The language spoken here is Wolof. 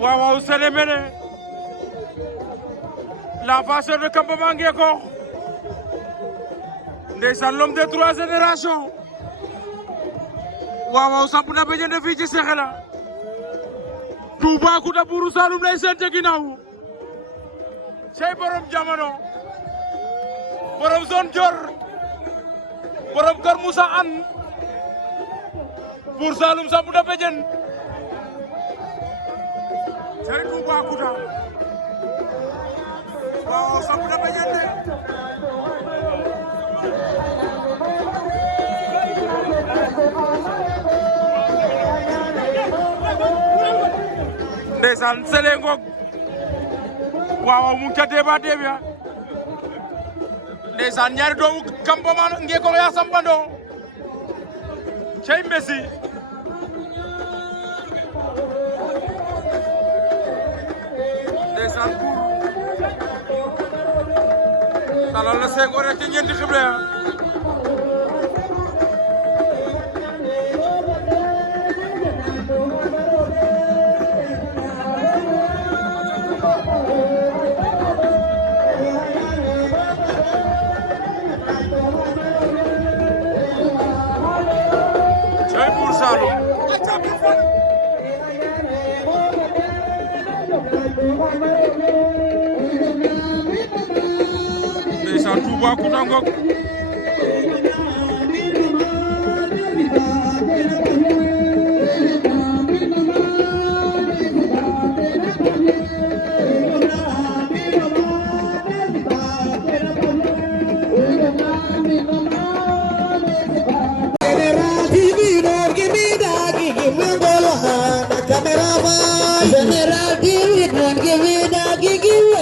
waaw waaw Sélé mene la vainqueur de campement Ngekokh ndeysaan l'homme des 3 générations waaw waaw samp na beñe de fii ci Sexela Toubacouta Buuru Saalum lay seen ca ginnaaw cey borom jamono borom zone Dior borom Kër Moussa Anne Buur Saalum samp na beñe cey Toubacouta waaw samp na beñe de ndeysaan Sélé ngoog waaw mu ngi ca débat ya ndeysaan ñaari doomu campement Ngekokh yaa sampandoo cey Messi ndeysaan talal la seeg ore ci ñeenti xible ya cey Buur Saalum ndeysaan Toubacouta ngoog General TV, don't give me that, give me